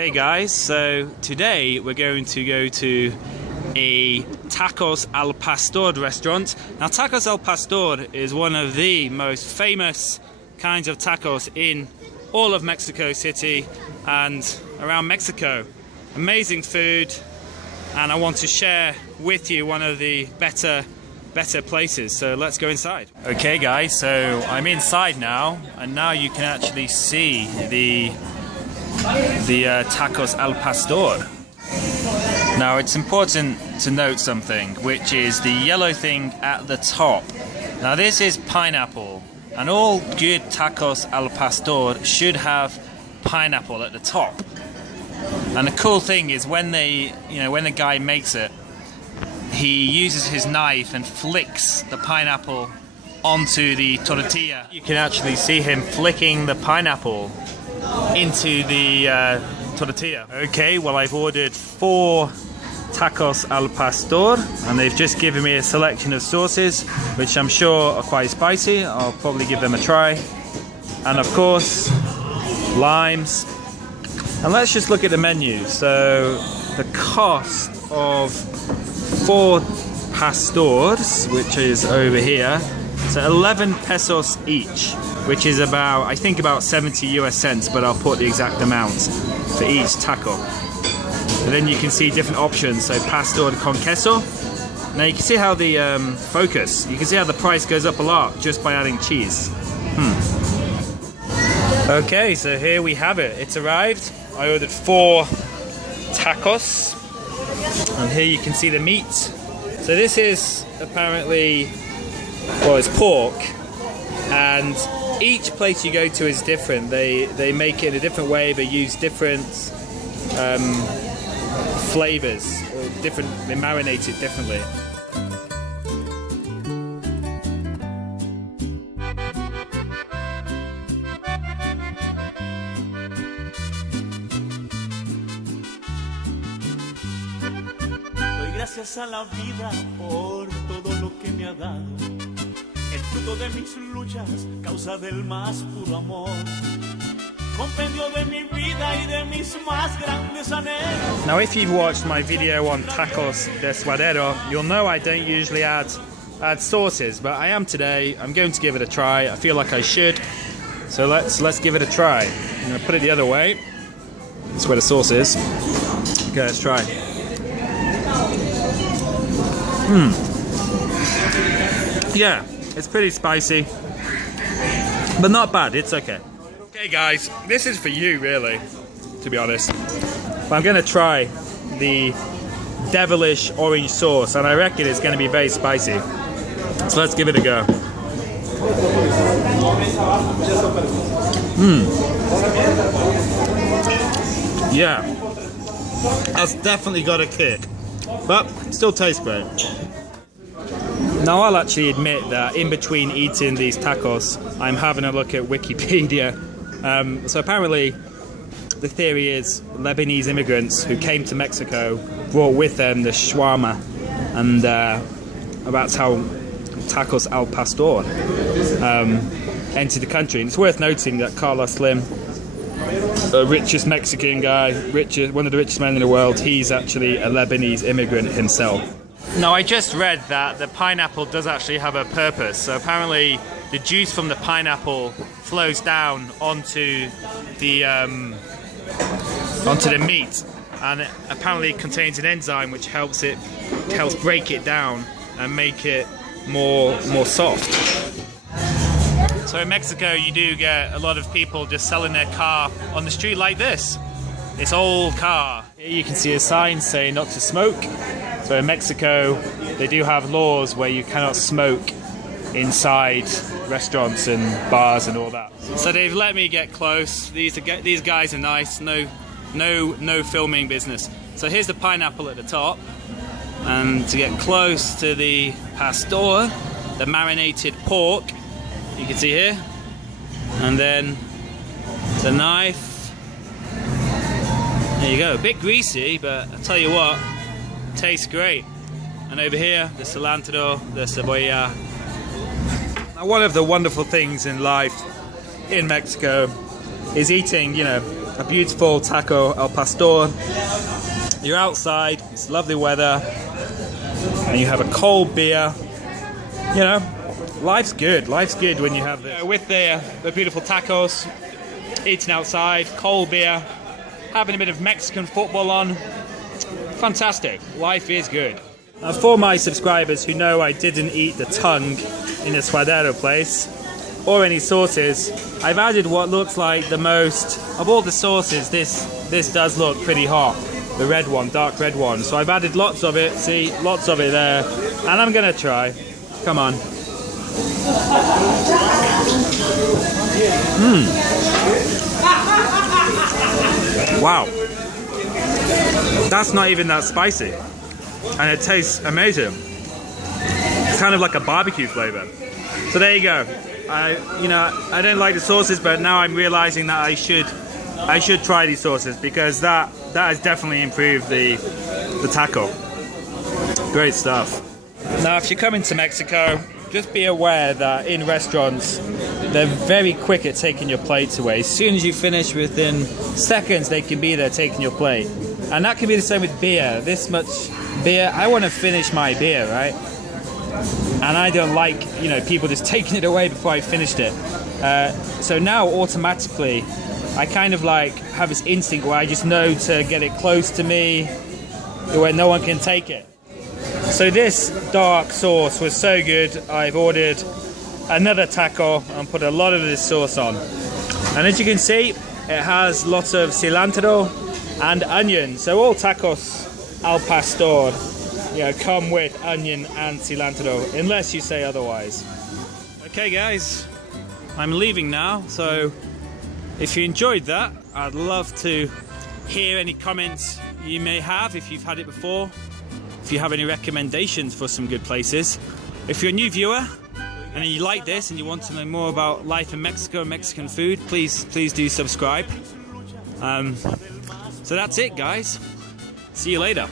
Hey guys, so today we're going to go to a Tacos al Pastor restaurant. Now Tacos al Pastor is one of the most famous kinds of tacos in all of Mexico City and around Mexico. Amazing food, and I want to share with you one of the better places, so let's go inside. Okay guys, so I'm inside now, and now you can actually see the Tacos al Pastor. Now it's important to note something, which is the yellow thing at the top. Now this is pineapple, and all good Tacos al Pastor should have pineapple at the top. And the cool thing is when the guy makes it, he uses his knife and flicks the pineapple onto the tortilla. You can actually see him flicking the pineapple into the tortilla. Okay, well I've ordered 4 Tacos al Pastor, and they've just given me a selection of sauces, which I'm sure are quite spicy. I'll probably give them a try. And of course, limes. And let's just look at the menu. So the cost of 4 pastors, which is over here, so 11 pesos each, which is about, I think about 70 US cents, but I'll put the exact amount for each taco. And then you can see different options, so pastor con queso. Now you can see how the focus, you can see how the price goes up a lot just by adding cheese. Okay, so here we have it. It's arrived. I ordered 4 tacos, and here you can see the meat. So this is apparently, well, it's pork, and each place you go to is different. They make it in a different way. They use different flavors, or they marinate it differently. Gracias a la vida por todo lo que me ha dado, el fruto de mis luchas, causa del más puro amor, compendio de mi vida y de mis más grandes anhelos. Now if you've watched my video on tacos de suadero, you'll know I don't usually add sauces, but I am today. I'm going to give it a try. I feel like I should, so let's give it a try. I'm going to put it the other way. That's where the sauce is. Okay, let's try. Yeah, it's pretty spicy, but not bad. It's okay. Okay guys, this is for you really, to be honest. But I'm gonna try the devilish orange sauce, and I reckon it's gonna be very spicy. So let's give it a go. Yeah, that's definitely got a kick, but still tastes great. Now I'll actually admit that in between eating these tacos, I'm having a look at Wikipedia. So apparently the theory is Lebanese immigrants who came to Mexico brought with them the shawarma, and that's how Tacos al Pastor entered the country. And it's worth noting that Carlos Slim, the richest Mexican guy, one of the richest men in the world, he's actually a Lebanese immigrant himself. Now I just read that the pineapple does actually have a purpose. So apparently the juice from the pineapple flows down onto the meat, and it apparently contains an enzyme which helps break it down and make it more soft. So in Mexico you do get a lot of people just selling their car on the street like this. This old car. Here you can see a sign saying not to smoke. So in Mexico, they do have laws where you cannot smoke inside restaurants and bars and all that. So they've let me get close. These guys are nice. No filming business. So here's the pineapple at the top, and to get close to the pastor, the marinated pork, you can see here, and then the knife. There you go. A bit greasy, but I tell you what, tastes great. And over here, the cilantro, the cebolla. Now, one of the wonderful things in life in Mexico is eating, a beautiful taco al pastor. You're outside, it's lovely weather, and you have a cold beer. You know, life's good. Life's good when you have this. With the beautiful tacos, eating outside, cold beer, having a bit of Mexican football on. Fantastic. Life is good. For my subscribers who know I didn't eat the tongue in the Suadero place, or any sauces, I've added what looks like the most of all the sauces. This does look pretty hot, the red one, dark red one. So I've added lots of it. See, lots of it there, and I'm gonna try. Come on. Wow, that's not even that spicy, and it tastes amazing. It's kind of like a barbecue flavor. So there you go. I don't like the sauces, but now I'm realizing that I should try these sauces, because that has definitely improved the taco. Great stuff. Now, if you're coming to Mexico, just be aware that in restaurants, they're very quick at taking your plates away. As soon as you finish, within seconds, they can be there taking your plate. And that can be the same with beer. This much beer, I want to finish my beer, right? And I don't like, people just taking it away before I finished it. So now, automatically, I kind of like have this instinct where I just know to get it close to me, where no one can take it. So this dark sauce was so good, I've ordered another taco and put a lot of this sauce on. And as you can see, it has lots of cilantro and onion. So all tacos al pastor, come with onion and cilantro, unless you say otherwise. Okay guys, I'm leaving now, so if you enjoyed that, I'd love to hear any comments you may have if you've had it before. If you have any recommendations for some good places. If you're a new viewer and you like this and you want to know more about life in Mexico and Mexican food, please do subscribe. So that's it, guys. See you later.